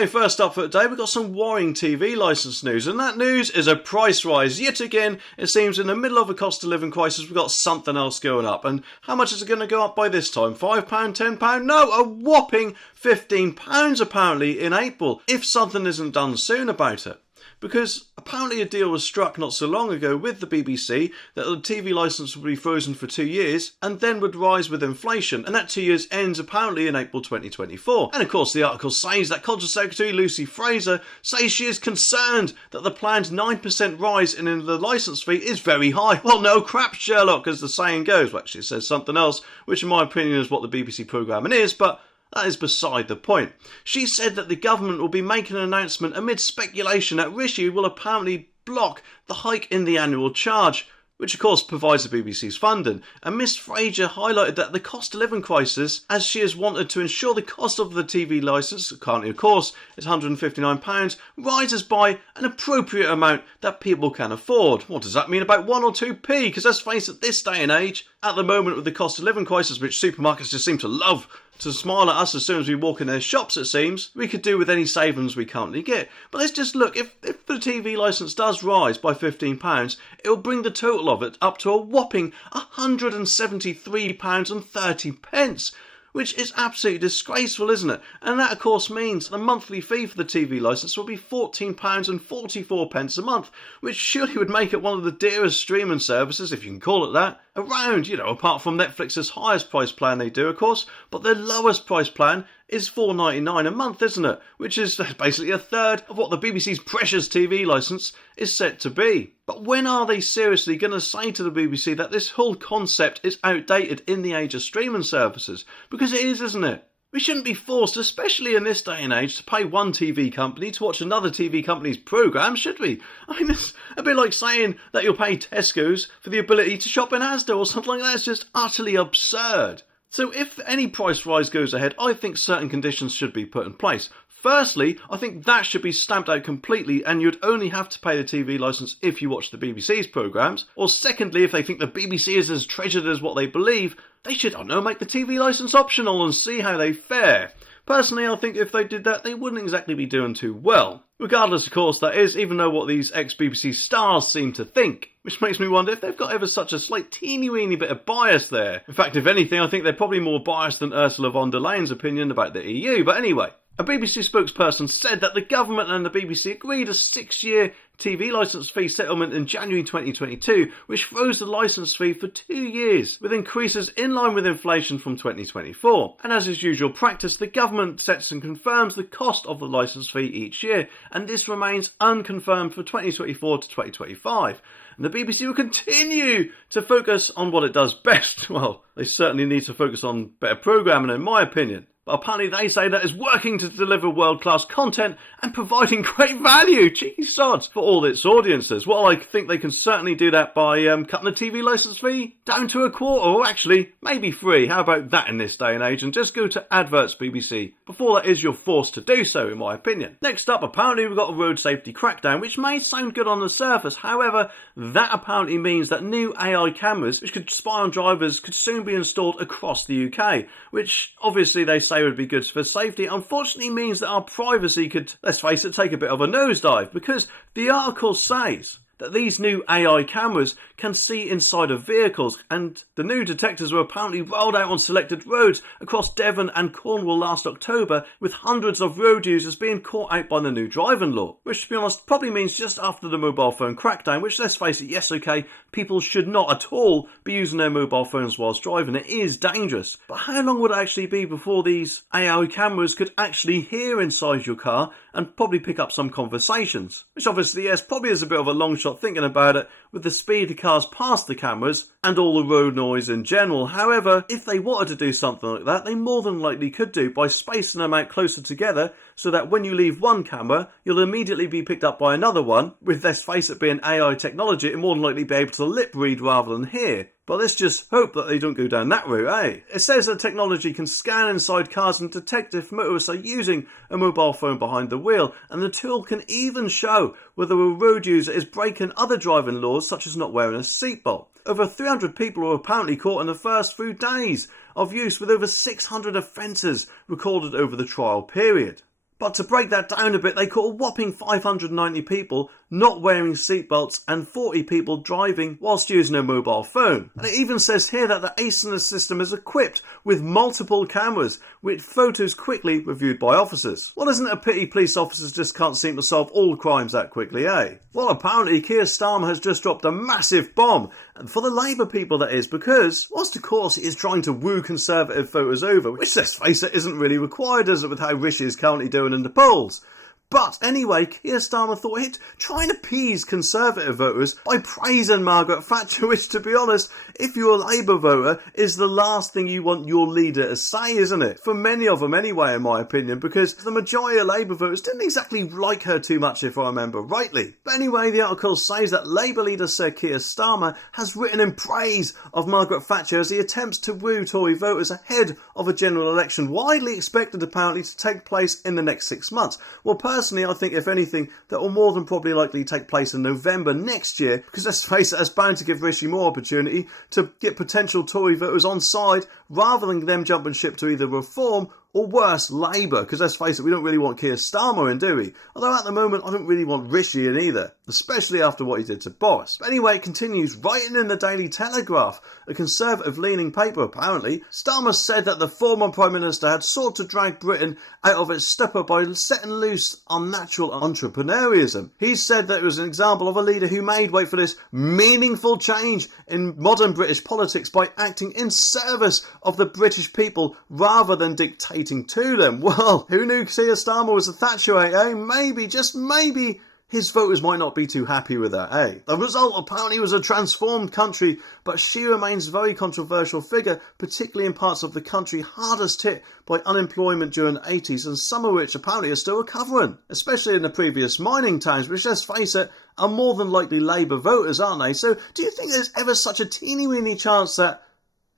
Okay, first up for today, we've got some worrying TV licence news, and that news is a price rise. Yet again, it seems in the middle of a cost of living crisis, we've got something else going up. And how much is it going to go up by this time? £5, £10? No, a whopping £15 apparently in April, if something isn't done soon about it. Because apparently a deal was struck not so long ago with the BBC that the TV licence would be frozen for 2 years and then would rise with inflation, and that 2 years ends apparently in April 2024. And of course the article says that Culture Secretary Lucy Fraser says she is concerned that the planned 9% rise in the licence fee is very high. Well, no crap, Sherlock, as the saying goes. Well, actually it says something else, which in my opinion is what the BBC programming is, but that is beside the point. She said that the government will be making an announcement amid speculation that Rishi will apparently block the hike in the annual charge, which of course provides the BBC's funding. And Miss Fraser highlighted that the cost of living crisis, as she has wanted to ensure the cost of the TV licence, currently of course is £159, rises by an appropriate amount that people can afford. What does that mean about 1 or 2p? Because let's face it, this day and age, at the moment with the cost of living crisis, which supermarkets just seem to love to smile at us as soon as we walk in their shops, it seems, we could do with any savings we currently get. But let's just look, if the TV licence does rise by £15, it will bring the total of it up to a whopping £173.30, which is absolutely disgraceful, isn't it? And that of course means the monthly fee for the TV licence will be £14.44 a month, which surely would make it one of the dearest streaming services, if you can call it that, around, apart from Netflix's highest price plan they do, of course, but their lowest price plan is $4.99 a month, isn't it? Which is basically a third of what the BBC's precious TV licence is set to be. But when are they seriously going to say to the BBC that this whole concept is outdated in the age of streaming services? Because it is, isn't it? We shouldn't be forced, especially in this day and age, to pay one TV company to watch another TV company's programme, should we? I mean, it's a bit like saying that you'll pay Tesco's for the ability to shop in Asda or something like that. It's just utterly absurd. So if any price rise goes ahead, I think certain conditions should be put in place. Firstly, I think that should be stamped out completely and you'd only have to pay the TV licence if you watch the BBC's programmes. Or secondly, if they think the BBC is as treasured as what they believe, they should, make the TV licence optional and see how they fare. Personally, I think if they did that, they wouldn't exactly be doing too well. Regardless, of course, that is, even though what these ex-BBC stars seem to think. Which makes me wonder if they've got ever such a slight teeny-weeny bit of bias there. In fact, if anything, I think they're probably more biased than Ursula von der Leyen's opinion about the EU. But anyway, a BBC spokesperson said that the government and the BBC agreed a 6-year TV licence fee settlement in January 2022, which froze the licence fee for 2 years, with increases in line with inflation from 2024. And as is usual practice, the government sets and confirms the cost of the licence fee each year, and this remains unconfirmed for 2024 to 2025. And the BBC will continue to focus on what it does best. Well, they certainly need to focus on better programming, in my opinion. But apparently they say that it's working to deliver world-class content and providing great value, cheeky sods, for all its audiences. Well, I think they can certainly do that by cutting the TV licence fee down to a quarter, or actually, maybe free. How about that in this day and age? And just go to Adverts BBC before that is you're forced to do so, in my opinion. Next up, apparently we've got a road safety crackdown, which may sound good on the surface. However, that apparently means that new AI cameras, which could spy on drivers, could soon be installed across the UK, which obviously they say would be good for safety. Unfortunately means that our privacy could, let's face it, take a bit of a nosedive, because the article says that these new AI cameras can see inside of vehicles, and the new detectors were apparently rolled out on selected roads across Devon and Cornwall last October, with hundreds of road users being caught out by the new driving law, which to be honest probably means just after the mobile phone crackdown, which let's face it, yes okay, people should not at all be using their mobile phones whilst driving. It is dangerous. But how long would it actually be before these AI cameras could actually hear inside your car and probably pick up some conversations? Which obviously, yes, probably is a bit of a long shot thinking about it, with the speed the cars pass the cameras and all the road noise in general. However, if they wanted to do something like that, they more than likely could do by spacing them out closer together, so that when you leave one camera, you'll immediately be picked up by another one. With, let's face it, being AI technology, it'll more than likely be able to lip read rather than hear. But let's just hope that they don't go down that route, eh? It says that technology can scan inside cars and detect if motorists are using a mobile phone behind the wheel, and the tool can even show whether a road user is breaking other driving laws, such as not wearing a seatbelt. Over 300 people were apparently caught in the first few days of use, with over 600 offences recorded over the trial period. But to break that down a bit, they caught a whopping 590 people not wearing seatbelts and 40 people driving whilst using a mobile phone. And it even says here that the ACER system is equipped with multiple cameras, with photos quickly reviewed by officers. Well, isn't it a pity police officers just can't seem to solve all crimes that quickly, eh? Well, apparently Keir Starmer has just dropped a massive bomb, and for the Labour people that is, because whilst of course he is trying to woo Conservative voters over, which let's face it isn't really required, is it, with how Rishi is currently doing in the polls. But anyway, Keir Starmer thought he'd try and appease Conservative voters by praising Margaret Thatcher, which, to be honest, if you're a Labour voter, is the last thing you want your leader to say, isn't it? For many of them anyway, in my opinion, because the majority of Labour voters didn't exactly like her too much, if I remember rightly. But anyway, the article says that Labour leader Sir Keir Starmer has written in praise of Margaret Thatcher as he attempts to woo Tory voters ahead of a general election widely expected apparently to take place in the next 6 months. Well, personally, I think, if anything, that will more than probably likely take place in November next year, because let's face it, that's bound to give Rishi more opportunity to get potential Tory voters on side rather than them jumping ship to either Reform or worse, Labour, because let's face it, we don't really want Keir Starmer in, do we? Although at the moment, I don't really want Rishi in either, especially after what he did to Boris. But anyway, it continues. Writing in the Daily Telegraph, a Conservative-leaning paper apparently, Starmer said that the former Prime Minister had sought to drag Britain out of its stupor by setting loose unnatural entrepreneurism. He said that it was an example of a leader who made, wait for this, meaningful change in modern British politics by acting in service of the British people rather than dictating to them. Well, who knew Keir Starmer was a Thatcherite, eh? Maybe, just maybe, his voters might not be too happy with that, eh? The result apparently was a transformed country, but she remains a very controversial figure, particularly in parts of the country hardest hit by unemployment during the 80s, and some of which apparently are still recovering, especially in the previous mining towns, which, let's face it, are more than likely Labour voters, aren't they? So do you think there's ever such a teeny-weeny chance that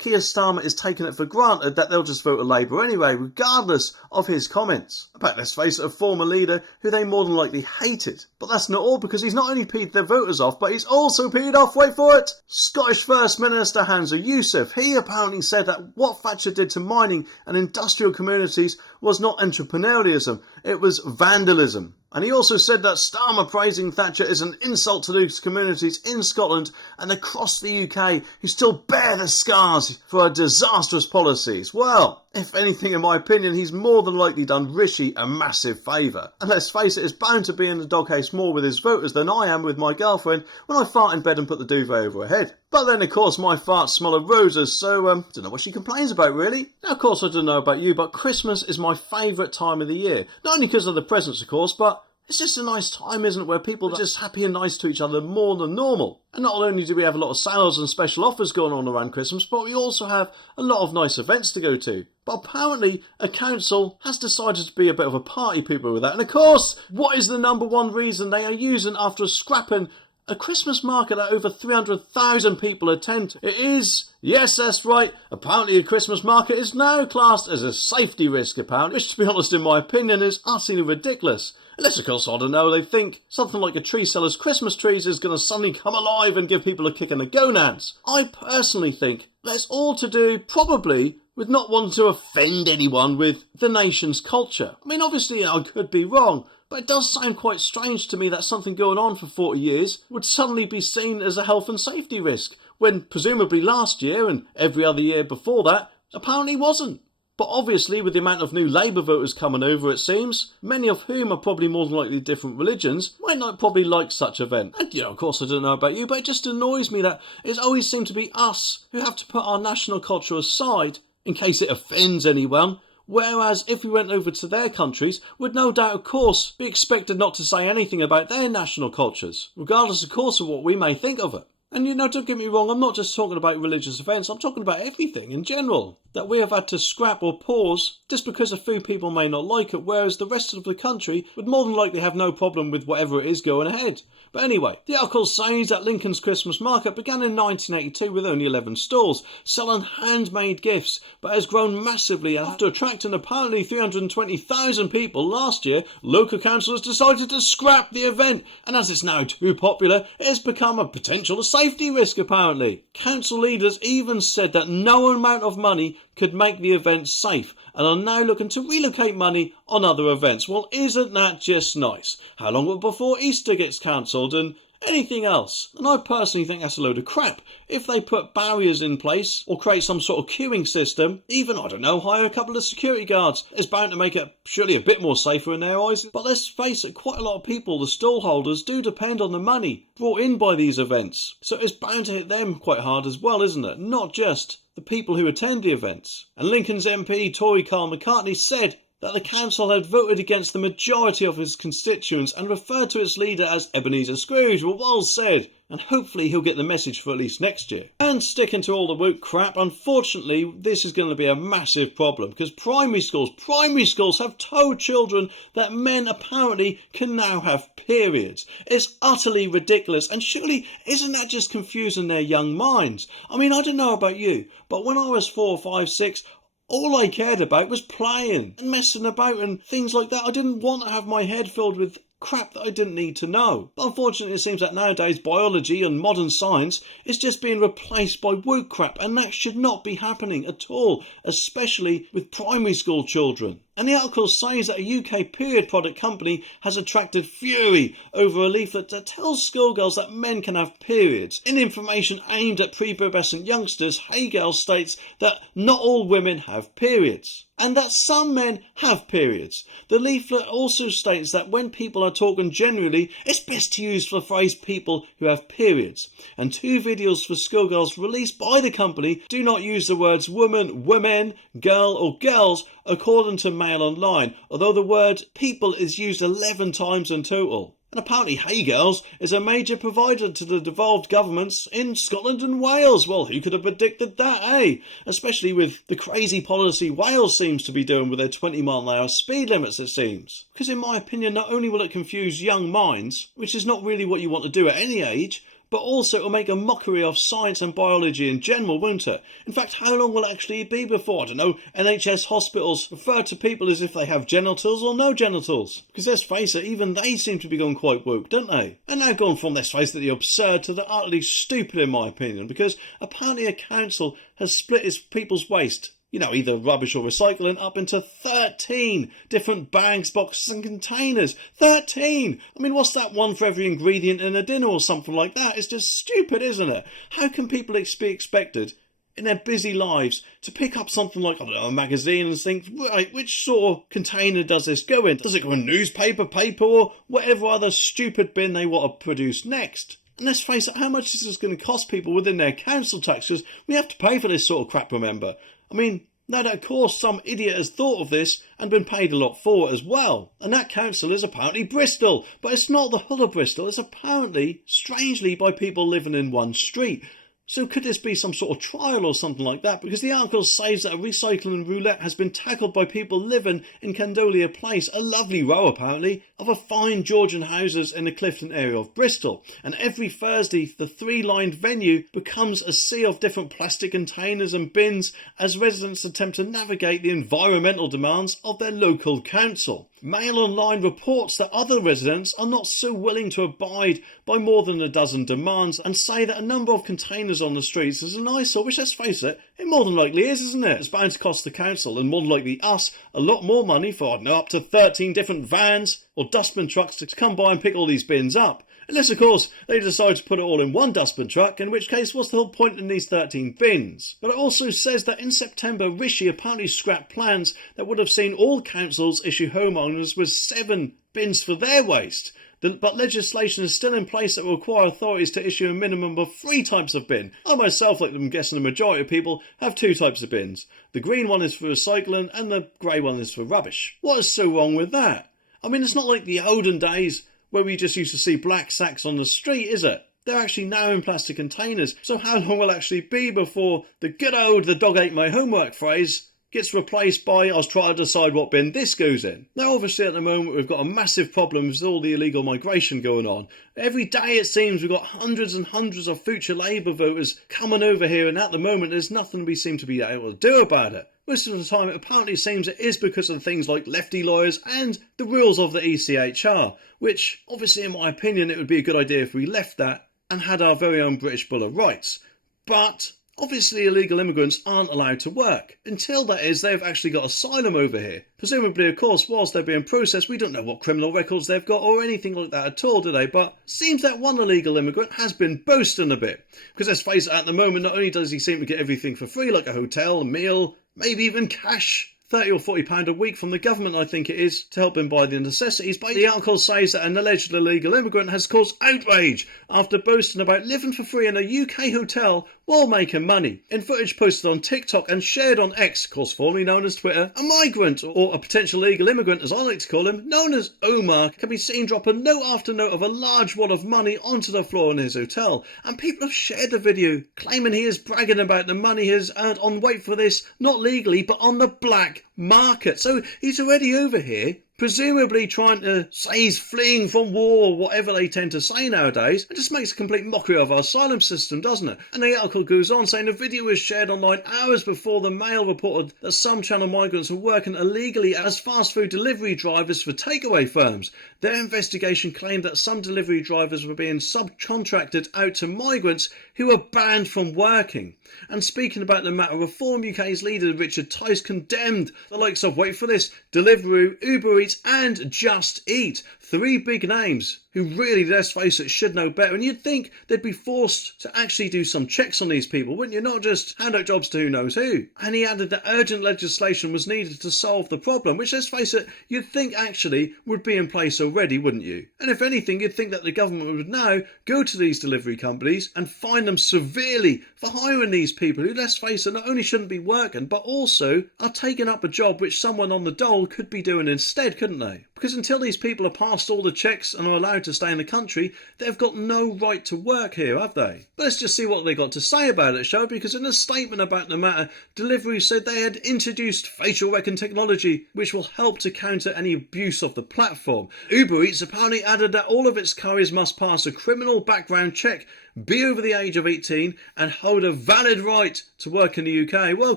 Keir Starmer is taking it for granted that they'll just vote to Labour anyway, regardless of his comments about, let's face it, a former leader who they more than likely hated? But that's not all, because he's not only peed their voters off, but he's also peed off, wait for it, Scottish First Minister Hamza Youssef. He apparently said that what Thatcher did to mining and industrial communities was not entrepreneurialism, it was vandalism. And he also said that Starmer praising Thatcher is an insult to those communities in Scotland and across the UK who still bear the scars for her disastrous policies. Well, if anything, in my opinion, he's more than likely done Rishi a massive favour. And let's face it, it's bound to be in the doghouse more with his voters than I am with my girlfriend when I fart in bed and put the duvet over her head. But then, of course, my farts smell of roses, so don't know what she complains about, really. Now, of course, I don't know about you, but Christmas is my favourite time of the year. Not only because of the presents, of course, but it's just a nice time, isn't it, where people are just happy and nice to each other more than normal. And not only do we have a lot of sales and special offers going on around Christmas, but we also have a lot of nice events to go to. But apparently, a council has decided to be a bit of a party pooper with that. And of course, what is the number one reason they are using after scrapping a Christmas market that over 300,000 people attend? It is, yes, that's right, apparently a Christmas market is now classed as a safety risk, apparently, which, to be honest, in my opinion, is utterly ridiculous. Unless, of course, I don't know, they think something like a tree seller's Christmas trees is going to suddenly come alive and give people a kick in the gonads. I personally think that's all to do, probably, with not wanting to offend anyone with the nation's culture. I mean, obviously, I could be wrong, but it does sound quite strange to me that something going on for 40 years would suddenly be seen as a health and safety risk, when presumably last year and every other year before that apparently wasn't. But obviously, with the amount of new Labour voters coming over, it seems, many of whom are probably more than likely different religions, might not probably like such event. And, of course, I don't know about you, but it just annoys me that it's always seemed to be us who have to put our national culture aside in case it offends anyone. Whereas if we went over to their countries, would no doubt, of course, be expected not to say anything about their national cultures, regardless, of course, of what we may think of it. And don't get me wrong, I'm not just talking about religious events, I'm talking about everything in general that we have had to scrap or pause just because a few people may not like it, whereas the rest of the country would more than likely have no problem with whatever it is going ahead. But anyway, the article says that Lincoln's Christmas market began in 1982 with only 11 stalls, selling handmade gifts, but has grown massively, and after attracting apparently 320,000 people last year, local councils decided to scrap the event, and as it's now too popular, it has become a potential safety risk apparently. Council leaders even said that no amount of money could make the event safe and are now looking to relocate money on other events. Well, isn't that just nice? How long will before Easter gets cancelled and anything else? And I personally think that's a load of crap. If they put barriers in place or create some sort of queuing system, even, I don't know, hire a couple of security guards, it's bound to make it surely a bit more safer in their eyes. But let's face it, quite a lot of people, the stall holders, do depend on the money brought in by these events. So it's bound to hit them quite hard as well, isn't it? Not just the people who attend the events. And Lincoln's MP, Tory Carl McCartney, said that the council had voted against the majority of his constituents and referred to its leader as Ebenezer Scrooge. Well said, and hopefully he'll get the message for at least next year. And sticking to all the woke crap, unfortunately this is going to be a massive problem because primary schools have told children that men apparently can now have periods. It's utterly ridiculous, and surely isn't that just confusing their young minds? I mean, I don't know about you, but when I was 4, 5, 6, all I cared about was playing and messing about and things like that. I didn't want to have my head filled with crap that I didn't need to know. But unfortunately it seems that nowadays biology and modern science is just being replaced by woke crap, and that should not be happening at all, especially with primary school children. And the article says that a UK period product company has attracted fury over a leaflet that tells schoolgirls that men can have periods. In information aimed at prepubescent youngsters, HUUUGE states that not all women have periods, and that some men have periods. The leaflet also states that when people are talking generally, it's best to use the phrase people who have periods. And 2 videos for schoolgirls released by the company do not use the words woman, women, girl or girls according to Mail Online, although the word people is used 11 times in total. And apparently Hey Girls is a major provider to the devolved governments in Scotland and Wales. Well, who could have predicted that, eh? Especially with the crazy policy Wales seems to be doing with their 20-mile-an-hour speed limits, it seems. Because in my opinion, not only will it confuse young minds, which is not really what you want to do at any age, but also it will make a mockery of science and biology in general, won't it? In fact, how long will it actually be before, I don't know, NHS hospitals refer to people as if they have genitals or no genitals? Because let's face it, even they seem to be going quite woke, don't they? And now going from, let's face it, the absurd to the utterly stupid in my opinion, because apparently a council has split its people's waste, you know, either rubbish or recycling, up into 13 different bags, boxes and containers. 13! I mean, what's that, one for every ingredient in a dinner or something like that? It's just stupid, isn't it? How can people be expected in their busy lives to pick up something like, I don't know, a magazine and think, right, which sort of container does this go in? Does it go in newspaper, paper or whatever other stupid bin they want to produce next? And let's face it, how much is this going to cost people within their council tax? Because we have to pay for this sort of crap, remember? I mean, now that of course some idiot has thought of this and been paid a lot for it as well. And that council is apparently Bristol. But it's not the whole of Bristol, it's apparently, strangely, by people living in one street. So could this be some sort of trial or something like that? Because the article says that a recycling roulette has been tackled by people living in Candolia Place, a lovely row apparently, of a fine Georgian houses in the Clifton area of Bristol. And every Thursday the 3-lined venue becomes a sea of different plastic containers and bins as residents attempt to navigate the environmental demands of their local council. Mail Online reports that other residents are not so willing to abide by more than a dozen demands and say that a number of containers on the streets is an eyesore, which, let's face it, it more than likely is, isn't it? It's bound to cost the council and more than likely us a lot more money for, I don't know, up to 13 different vans or dustbin trucks to come by and pick all these bins up. Unless, of course, they decide to put it all in one dustbin truck, in which case, what's the whole point in these 13 bins? But it also says that in September, Rishi apparently scrapped plans that would have seen all councils issue homeowners with 7 bins for their waste. But legislation is still in place that will require authorities to issue a minimum of 3 types of bin. I myself, like I'm guessing the majority of people, have 2 types of bins. The green one is for recycling and the grey one is for rubbish. What is so wrong with that? I mean, it's not like the olden days where we just used to see black sacks on the street, is it? They're actually now in plastic containers. So how long will it actually be before the good old "the dog ate my homework" phrase gets replaced by "I was trying to decide what bin this goes in"? Now obviously at the moment we've got a massive problem with all the illegal migration going on. Every day it seems we've got hundreds and hundreds of future Labour voters coming over here, and at the moment there's nothing we seem to be able to do about it. Most of the time it apparently seems it is because of things like lefty lawyers and the rules of the ECHR, which obviously in my opinion it would be a good idea if we left that and had our very own British Bill of Rights. But obviously illegal immigrants aren't allowed to work, until that is they've actually got asylum over here. Presumably, of course, whilst they're being processed, we don't know what criminal records they've got or anything like that at all, do they? But seems that one illegal immigrant has been boasting a bit. Because let's face it, at the moment, not only does he seem to get everything for free, like a hotel, a meal, maybe even cash, £30 or £40 a week from the government, I think it is, to help him buy the necessities. But the article says that an alleged illegal immigrant has caused outrage after boasting about living for free in a UK hotel while making money. In footage posted on TikTok and shared on X, of course formerly known as Twitter, a migrant, or a potential illegal immigrant as I like to call him, known as Omar, can be seen dropping note after note of a large wad of money onto the floor in his hotel. And people have shared the video, claiming he is bragging about the money he has earned on, wait for this, not legally, but on the black market. So he's already over here, presumably trying to say he's fleeing from war or whatever they tend to say nowadays. It just makes a complete mockery of our asylum system, doesn't it? And the article goes on saying the video was shared online hours before the Mail reported that some channel migrants were working illegally as fast food delivery drivers for takeaway firms. Their investigation claimed that some delivery drivers were being subcontracted out to migrants who were banned from working. And speaking about the matter, Reform UK's leader Richard Tice condemned the likes of, wait for this, Deliveroo, Uber Eats and Just Eat. Three big names who really, let's face it, should know better. And you'd think they'd be forced to actually do some checks on these people, wouldn't you? Not just hand out jobs to who knows who. And he added that urgent legislation was needed to solve the problem, which, let's face it, you'd think actually would be in place already, wouldn't you? And if anything, you'd think that the government would now go to these delivery companies and fine them severely for hiring these people who, let's face it, not only shouldn't be working, but also are taking up a job which someone on the dole could be doing instead, couldn't they? Because until these people are past all the checks and are allowed to stay in the country, they've got no right to work here, have they? But let's just see what they got to say about it, shall we? Because in a statement about the matter, Deliveroo said they had introduced facial recognition technology which will help to counter any abuse of the platform. Uber Eats apparently added that all of its couriers must pass a criminal background check, be over the age of 18 and hold a valid right to work in the UK. Well,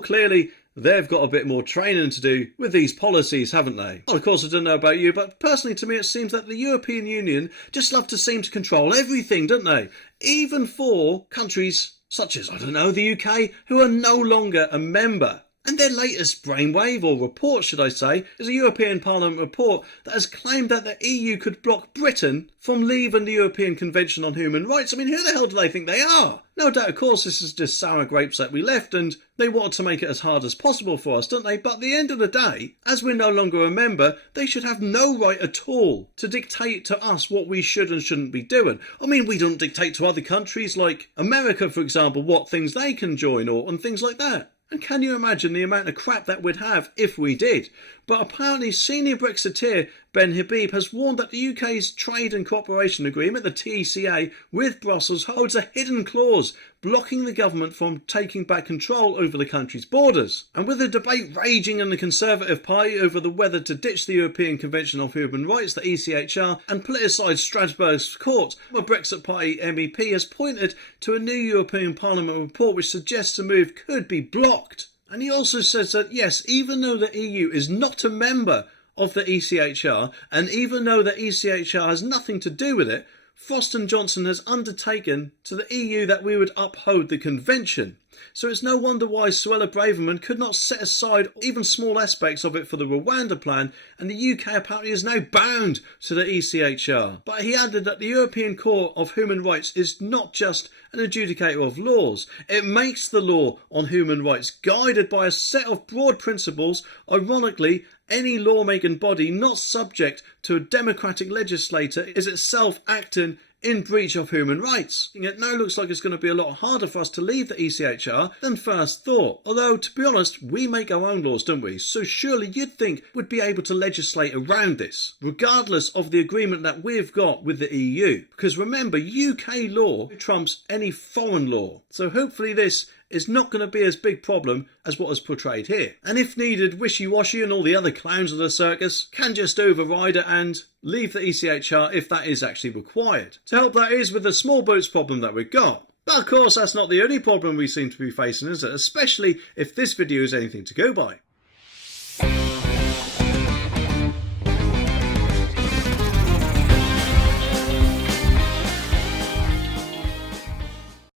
clearly they've got a bit more training to do with these policies, haven't they? Well, of course, I don't know about you, but personally to me it seems that the European Union just love to seem to control everything, don't they? Even for countries such as, I don't know, the UK, who are no longer a member. And their latest brainwave, or report should I say, is a European Parliament report that has claimed that the EU could block Britain from leaving the European Convention on Human Rights. I mean, who the hell do they think they are? No doubt, of course, this is just sour grapes that we left, and they wanted to make it as hard as possible for us, don't they? But at the end of the day, as we're no longer a member, they should have no right at all to dictate to us what we should and shouldn't be doing. I mean, we don't dictate to other countries like America, for example, what things they can join and things like that. And can you imagine the amount of crap that we'd have if we did? But apparently senior Brexiteer Ben Habib has warned that the UK's Trade and Cooperation Agreement, the TCA, with Brussels holds a hidden clause blocking the government from taking back control over the country's borders. And with a debate raging in the Conservative Party over whether to ditch the European Convention on Human Rights, the ECHR, and politicise Strasbourg's court, a Brexit Party MEP has pointed to a new European Parliament report which suggests the move could be blocked. And he also says that, yes, even though the EU is not a member of the ECHR, and even though the ECHR has nothing to do with it, Frost and Johnson has undertaken to the EU that we would uphold the convention. So it's no wonder why Suella Braverman could not set aside even small aspects of it for the Rwanda plan, and the UK apparently is now bound to the ECHR. But he added that the European Court of Human Rights is not just an adjudicator of laws. It makes the law on human rights, guided by a set of broad principles. Ironically, any lawmaking body not subject to a democratic legislator is itself acting in breach of human rights. It now looks like it's going to be a lot harder for us to leave the ECHR than first thought. Although, to be honest, we make our own laws, don't we? So surely you'd think we'd be able to legislate around this, regardless of the agreement that we've got with the EU. Because remember, UK law trumps any foreign law. So hopefully this is not going to be as big problem as what is portrayed here. And if needed, Wishy-Washy and all the other clowns of the circus can just override it and leave the ECHR if that is actually required. To help that is with the small boats problem that we've got. But of course that's not the only problem we seem to be facing, is it? Especially if this video is anything to go by.